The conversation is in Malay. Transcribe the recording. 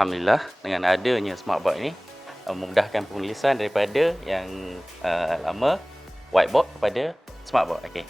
Alhamdulillah dengan adanya smartboard ini memudahkan penulisan daripada yang lama whiteboard kepada smartboard. Okey.